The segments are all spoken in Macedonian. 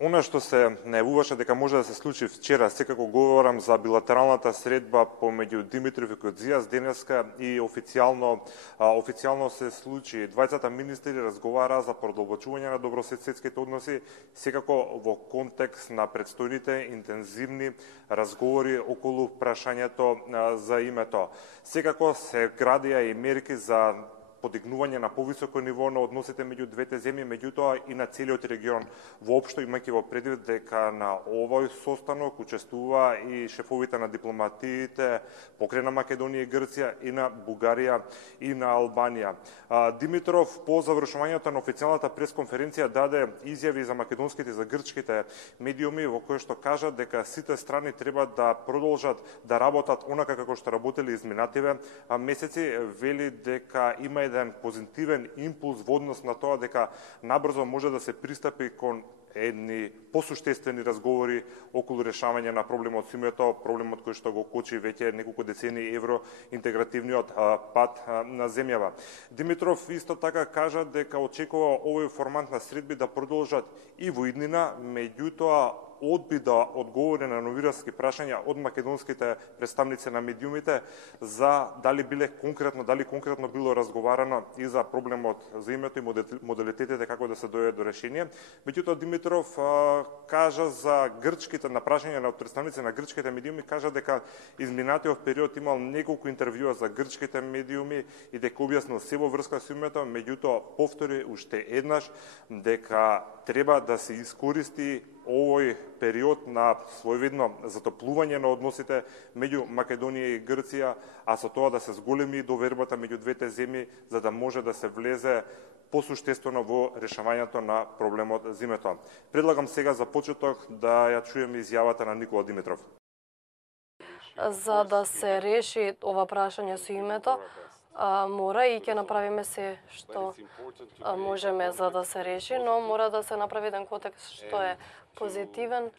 Она што се најавуваше дека може да се случи вчера, секако говорам за билатералната средба помеѓу Димитров и Кодзијас денеска и официјално се случи. Двајцата министри разговараа за продолбочување на добрососедските односи, секако во контекст на предстојните интензивни разговори околу прашањето за името. Секако се градија и мерки за подигнување на повисоко ниво на односите меѓу двете земји, меѓутоа и на целиот регион. Воопшто, имајќи во предвид дека на овој состанок учествува и шефовите на дипломатиите покрај на Македонија и Грција, и на Бугарија и на Албанија. Димитров по завршувањето на официјалната пресконференција даде изјави за македонските и за грчките медиуми во кои што кажат дека сите страни треба да продолжат да работат онака како што работеле изминативе месеци. Вели дека има еден позитивен импулс во однос на тоа дека набрзо може да се пристапи кон едни посуштествени разговори околу решавање на проблемот со името, проблемот кој што го кочи веќе неколку децении евроинтегративниот пат на земјава. Димитров исто така кажа дека очекува овој формат на средби да продолжат и во иднина, меѓутоа одби да одговори на новираски прашања од македонските представници на медиумите за дали конкретно било разговарано и за проблемот за името и модалитетите како да се дојде до решение. Меѓутоа Димитров кажа за грчките на прашања на представници на грчките медиуми, кажа дека изминатиот период имал неколку интервјуа за грчките медиуми и дека објаснил се во врска со името, меѓутоа повтори уште еднаш дека треба да се искористи овој период на своевидно затоплување на односите меѓу Македонија и Грција, а со тоа да се зголеми довербата меѓу двете земји, за да може да се влезе посуштествено во решавањето на проблемот за името. Предлагам сега за почеток да ја чуеме изјавата на Никола Димитров. За да се реши ова прашање со името, мора и ќе направиме се што можеме за да се реши, но мора да се направи еден контекст што е позитивен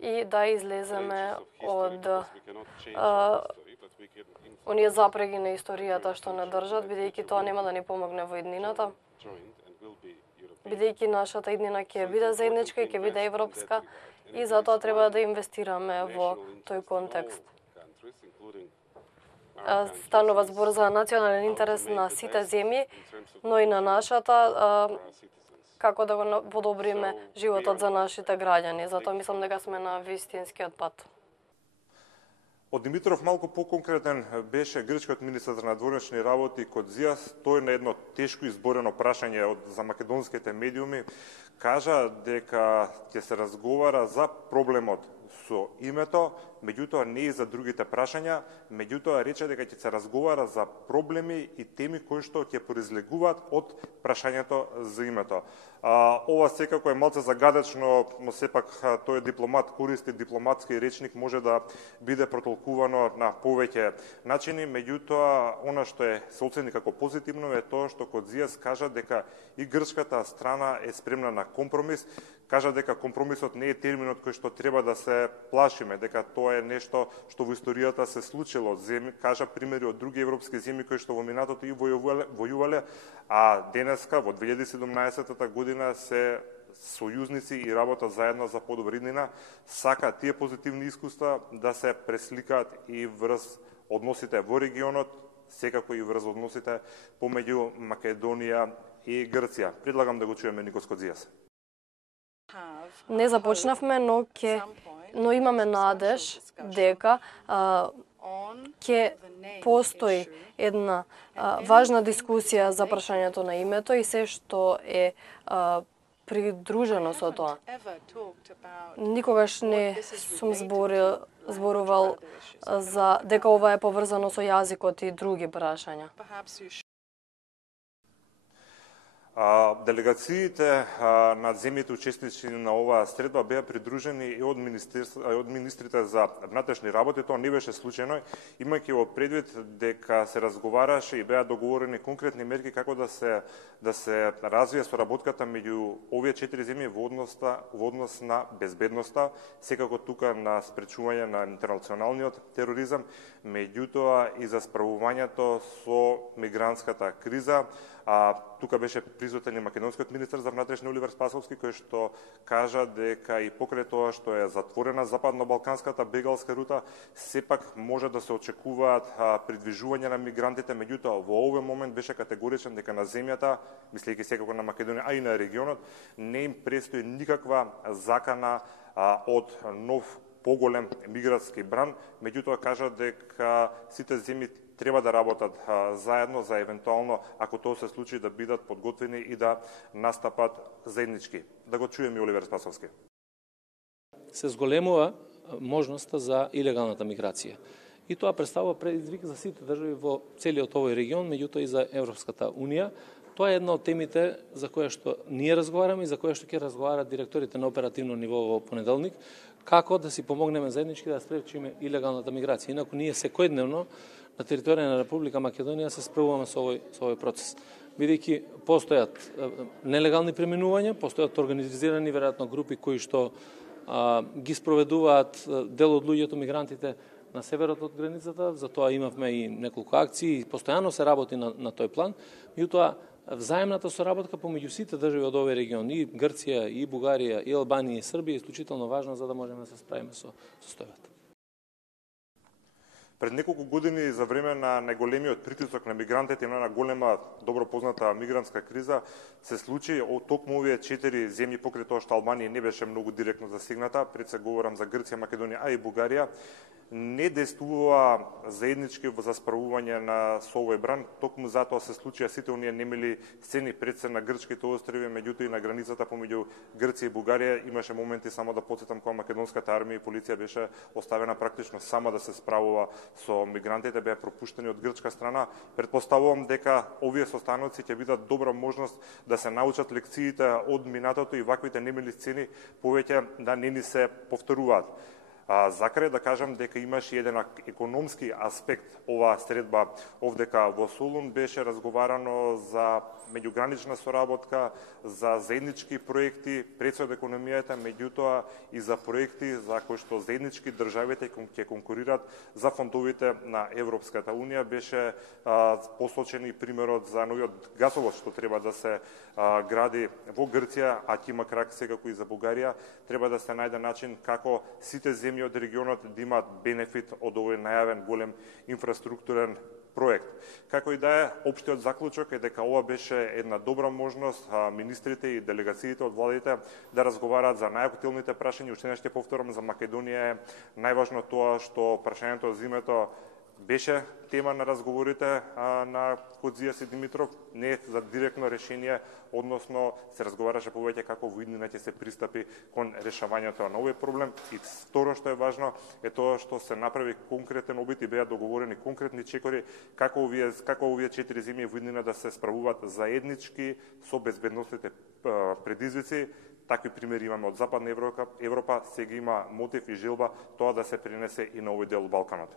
и да излеземе од оние запреги на историјата што не држат, бидејќи тоа нема да ни помогне во иднината. Бидејќи нашата иднина ќе биде заедничка и ќе биде европска и затоа треба да инвестираме во тој контекст. Станува збор за национален интерес на сите земји, но и на нашата, како да го подобриме животот за нашите граѓани. Затоа мислам дека сме на вистинскиот пат. Од Димитров малку поконкретен беше грчкиот министер на надворешни работи Кодзијас. Тој на едно тешко изборено прашање за македонските медиуми кажа дека ќе се разговара за проблемот со името, меѓутоа не и за другите прашања, меѓутоа рече дека ќе се разговара за проблеми и теми кои што ќе произлегуваат од прашањето за името. Ова секако е малце загадачно, но сепак тој дипломат користи дипломатски речник, може да биде протолкувано на повеќе начини, меѓутоа она што се оцени како позитивно е тоа што Кодзијас кажа дека и грчката страна е спремна на компромис, кажа дека компромисот не е терминот кој што треба да се плашиме, дека тоа е нешто што во историјата се случило. Кажа примери од други европски земји кои што во минатото и војувале, а денеска во 2017 година се сојузници и работат заедно за подобра иднина. Сака тие позитивни искуства да се пресликаат и врз односите во регионот, секако и врз односите помеѓу Македонија и Грција. Предлагам да го чуеме Никос Кодзијас. Не започнавме, но имаме надеж дека ќе постои една важна дискусија за прашањето на името и се што е придружено со тоа. Никогаш не сум зборувал за дека ова е поврзано со јазикот и други прашања. Делегациите на земјите учесници на оваа средба беа придружени и од министрите за внатрешни работи. Тоа не беше случајно, имајќи во предвид дека се разговараше и беа договорени конкретни мерки како да се развие соработката меѓу овие 4 земји во однос на безбедноста, секако тука на спречување на интернационалниот тероризам, меѓутоа и за справувањето со мигрантската криза, Тука беше присутен и македонскиот министер за внатрешни Оливер Спасовски, кој што кажа дека и покрај тоа што е затворена западно-балканската бегалска рута, сепак може да се очекуваат придвижување на мигрантите, меѓутоа во овој момент беше категоричен дека на земјата, мислејќи секако на Македонија, а и на регионот, не им престои никаква закана од нов поголем мигратски бран, меѓутоа кажа дека сите земји треба да работат заедно за евентуално, ако тоа се случи, да бидат подготвени и да настапат заеднички. Да го чуеме Оливер Спасовски. Се зголемува можноста за илегалната миграција. И тоа представува предизвик за сите држави во целиот овој регион, меѓутоа и за Европската Унија. Тоа е една од темите за која што ние разговараме и за која што ќе разговарат директорите на оперативно ниво во понеделник, како да си помогнеме заеднички да спречиме илегалната миграција. Инаку ние секојдневно на територија на Република Македонија се справуваме со овој процес. Бидејќи постојат нелегални преминувања, постојат организирани веројатно групи кои што ги спроведуваат дел од луѓето мигрантите на северот од границата, затоа имавме и неколку акции, и постојано се работи на тој план. Меѓутоа, взаимната соработка помеѓу сите држави од овој регион, и Грција, и Бугарија, и Албанија, и Србија е исклучително важна за да можеме да се справиме со состојбата. Пред неколку години, за време на најголемиот притисок на мигрантите и на голема, добро позната мигрантска криза, се случи токму овие 4 земји, покрај тоа што Албанија не беше многу директно засегната, пред се говорам за Грција, Македонија, а и Бугарија, не действува заеднички за справување со овој бран, токму затоа се случија сите оние немили сцени пред се на грчките острови, меѓутоа и на границата помеѓу Грција и Бугарија имаше моменти, само да потсетам, кога македонската армија и полиција беше оставена практично сама да се справува со мигрантите, беа пропуштени од грчка страна. Претпоставувам дека овие состаноци ќе бидат добра можност да се научат лекциите од минатото и ваквите немили сцени повеќе да не ни се повторуваат. За крај да кажам дека имаше еден економски аспект оваа средба овдека во Солун, беше разговарано за меѓугранична соработка, за заеднички проекти пред со економијата, меѓутоа и за проекти за кои што заеднички државите ќе конкурират за фондовите на Европската Унија. Беше посочен и примерот за новиот гасовод што треба да се гради во Грција, а ќе има крак секако и за Бугарија. Треба да се најде начин како сите земји од регионот да имаат бенефит од овој најавен голем инфраструктурен проект. Како и да е, општиот заклучок е дека ова беше една добра можност министрите и делегациите од владите да разговараат за најактуелните прашања. Уште нешто повторам, за Македонија е најважно тоа што прашањето за името беше тема на разговорите на Ходзијас и Димитров, не за директно решение, односно се разговараше повеќе како во иднина ќе се пристапи кон решавањето на овој проблем. И второ што е важно е тоа што се направи конкретен обид и беа договорени конкретни чекори како овие 4 земји во иднина да се справуваат заеднички со безбедносните предизвици. Такви примери имаме од Западна Европа, сега има мотив и желба тоа да се пренесе и на овој дел Балканот.